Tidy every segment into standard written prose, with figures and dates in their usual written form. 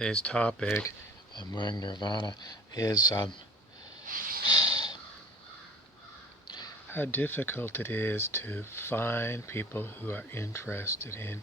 Today's topic, I'm wearing Nirvana, is how difficult it is to find people who are interested in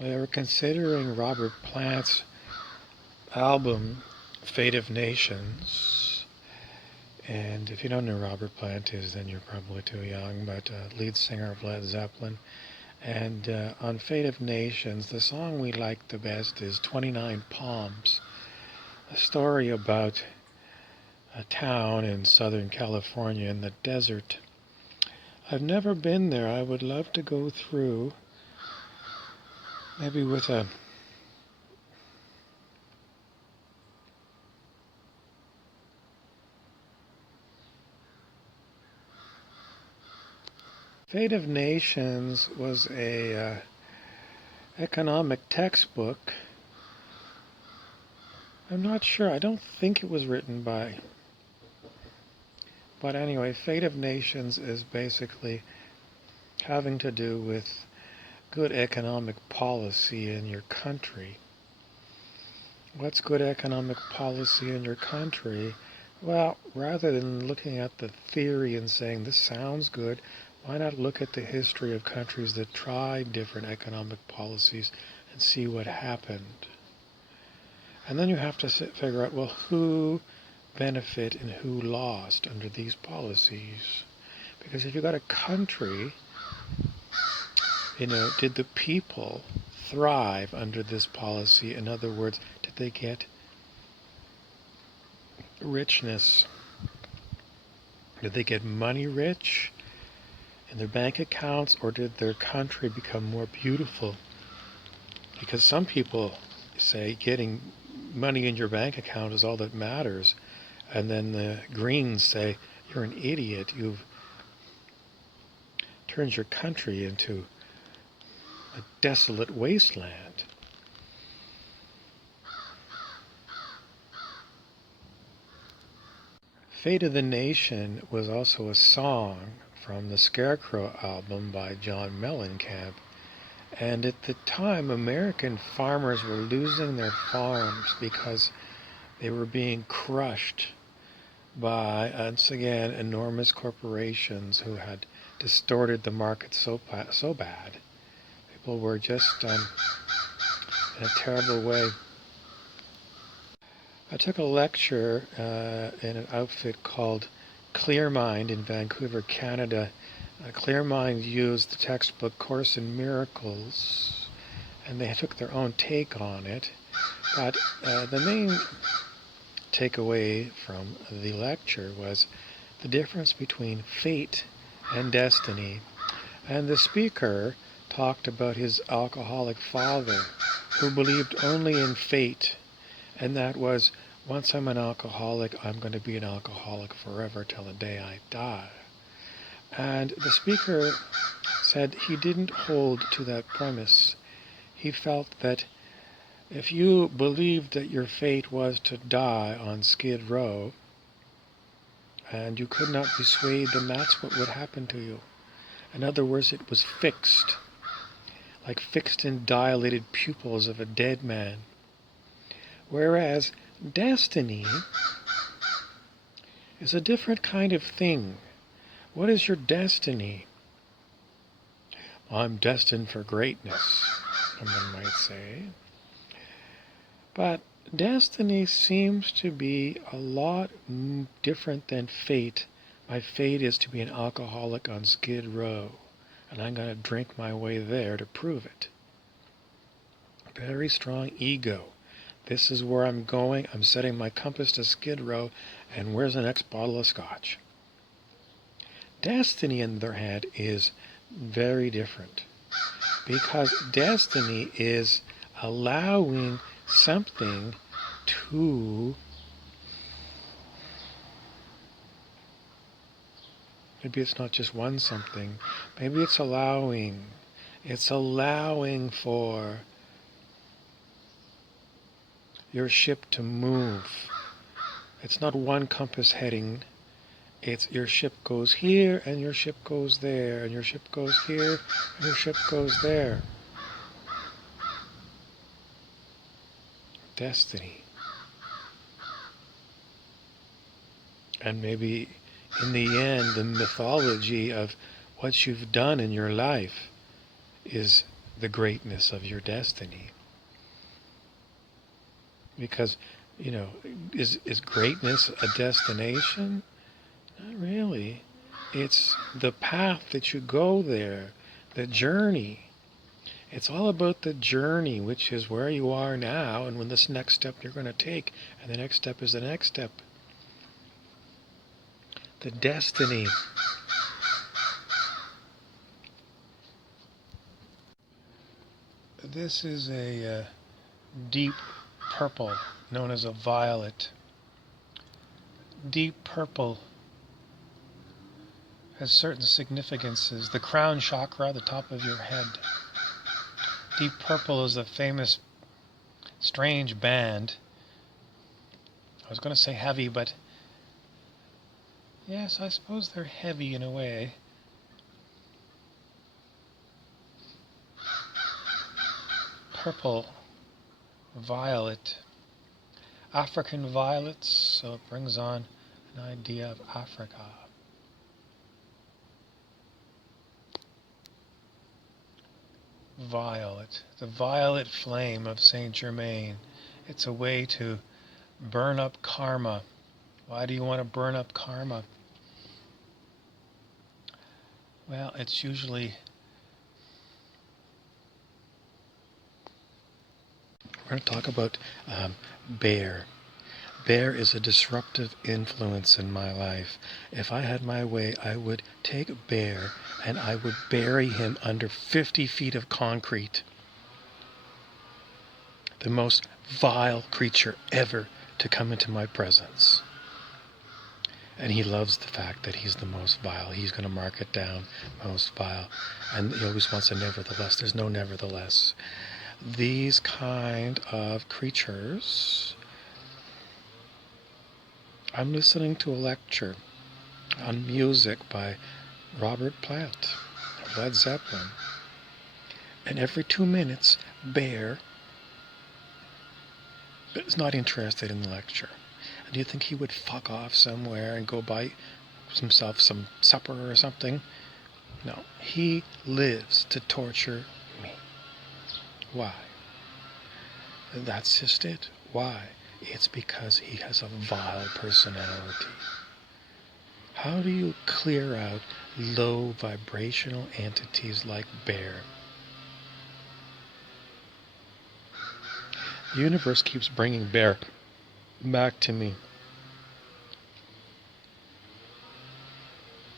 we were considering Robert Plant's album Fate of Nations. And if you don't know who Robert Plant is, then you're probably too young, but lead singer of Led Zeppelin. And on Fate of Nations, the song we like the best is 29 Palms, a story about a town in Southern California in the desert. I've never been there. I would love to go through, maybe with a Fate of Nations was a economic textbook. I'm not sure. I don't think it was written by. But anyway, Fate of Nations is basically having to do with good economic policy in your country. What's good economic policy in your country? Well, rather than looking at the theory and saying this sounds good, why not look at the history of countries that tried different economic policies and see what happened? And then you have to figure out, well, who benefited and who lost under these policies? Because if you've got a country, did the people thrive under this policy? In other words, did they get richness? Did they get money rich in their bank accounts, or did their country become more beautiful? Because some people say getting money in your bank account is all that matters, and then the Greens say you're an idiot. You've turned your country into a desolate wasteland. Fate of the Nation was also a song from the Scarecrow album by John Mellencamp. And at the time, American farmers were losing their farms because they were being crushed by, once again, enormous corporations who had distorted the market so bad. People were just in a terrible way. I took a lecture in an outfit called Clearmind in Vancouver, Canada. Clearmind used the textbook Course in Miracles, and they took their own take on it. But the main takeaway from the lecture was the difference between fate and destiny. And the speaker talked about his alcoholic father who believed only in fate, and that was, once I'm an alcoholic, I'm going to be an alcoholic forever till the day I die. And the speaker said he didn't hold to that premise. He felt that if you believed that your fate was to die on Skid Row, and you could not be swayed, then that's what would happen to you. In other words, it was fixed, like fixed and dilated pupils of a dead man. Whereas destiny is a different kind of thing. What is your destiny? I'm destined for greatness, someone might say. But destiny seems to be a lot different than fate. My fate is to be an alcoholic on Skid Row, and I'm going to drink my way there to prove it. Very strong ego. This is where I'm going. I'm setting my compass to Skid Row, and where's the next bottle of scotch? Destiny, on the other hand, is very different, because destiny is allowing something to, maybe it's not just one something, maybe it's allowing for your ship to move. It's not one compass heading. It's your ship goes here and your ship goes there and your ship goes here and your ship goes there. Destiny. And maybe in the end, the mythology of what you've done in your life is the greatness of your destiny. Because, is greatness a destination? Not really. It's the path that you go there, the journey. It's all about the journey, which is where you are now and when this next step you're going to take, and the next step is the next step. The destiny. This is a deep purple known as a violet. Deep purple has certain significances. The crown chakra, the top of your head. Deep Purple is a famous, strange band. I was going to say heavy, but yes, I suppose they're heavy in a way. Purple, violet, African violets, so it brings on an idea of Africa. Violet, the violet flame of Saint Germain. It's a way to burn up karma. Why do you want to burn up karma? Well, it's usually... We're going to talk about bear. Bear is a disruptive influence in my life. If I had my way, I would take Bear and I would bury him under 50 feet of concrete. The most vile creature ever to come into my presence. And he loves the fact that he's the most vile. He's going to mark it down, most vile. And he always wants a nevertheless. There's no nevertheless. These kind of creatures... I'm listening to a lecture on music by Robert Plant, Led Zeppelin. And every 2 minutes, Bear is not interested in the lecture. And do you think he would fuck off somewhere and go buy himself some supper or something? No, he lives to torture me. Why? That's just it. Why? It's because he has a vile personality. How do you clear out low vibrational entities like Bear? The universe keeps bringing Bear back to me.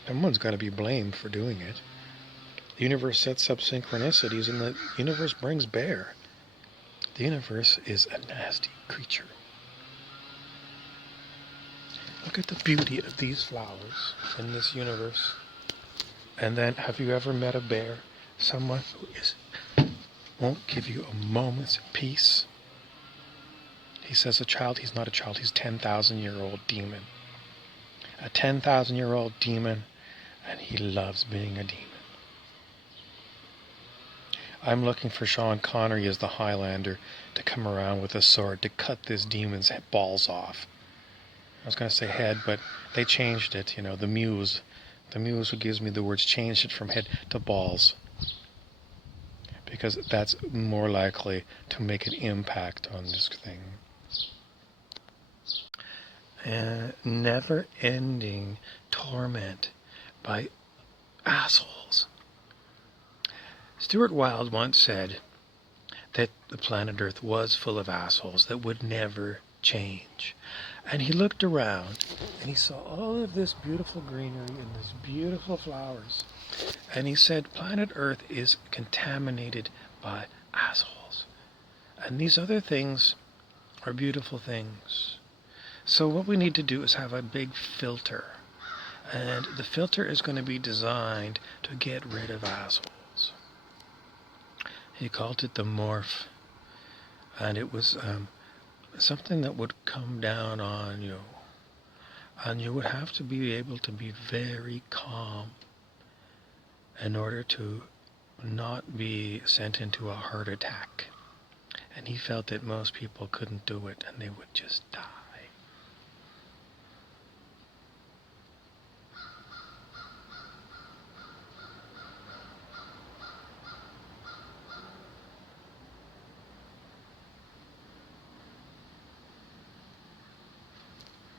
Someone's got to be blamed for doing it. The universe sets up synchronicities and the universe brings Bear. The universe is a nasty creature. Look at the beauty of these flowers in this universe. And then, have you ever met a bear? Someone who won't give you a moment's peace? He says a child, he's not a child, he's a 10,000-year-old demon. A 10,000-year-old demon, and he loves being a demon. I'm looking for Sean Connery as the Highlander to come around with a sword to cut this demon's balls off. I was going to say head, but they changed it, the muse. The muse who gives me the words changed it from head to balls. Because that's more likely to make an impact on this thing. Never-ending torment by assholes. Stuart Wilde once said that the planet Earth was full of assholes that would never change. And he looked around and he saw all of this beautiful greenery and these beautiful flowers. And he said, planet Earth is contaminated by assholes. And these other things are beautiful things. So what we need to do is have a big filter. And the filter is going to be designed to get rid of assholes. He called it the morph. And it was something that would come down on you. And you would have to be able to be very calm in order to not be sent into a heart attack. And he felt that most people couldn't do it and they would just die.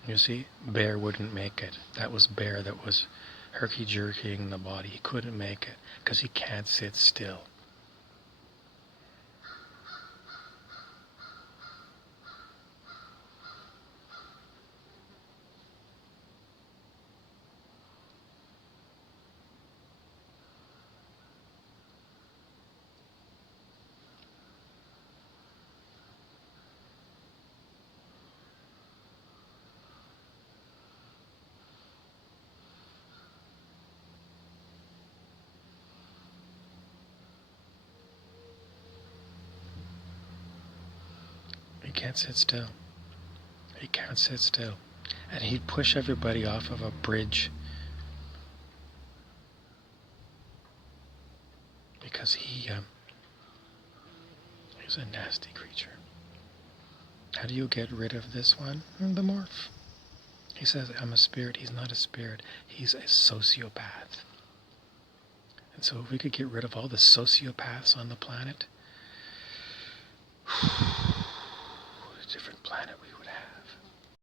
You see, Bear wouldn't make it. That was Bear that was herky-jerkying the body. He couldn't make it because he can't sit still. He can't sit still. He can't sit still. And he'd push everybody off of a bridge because he's a nasty creature. How do you get rid of this one? The morph. He says, I'm a spirit. He's not a spirit. He's a sociopath. And so if we could get rid of all the sociopaths on the planet,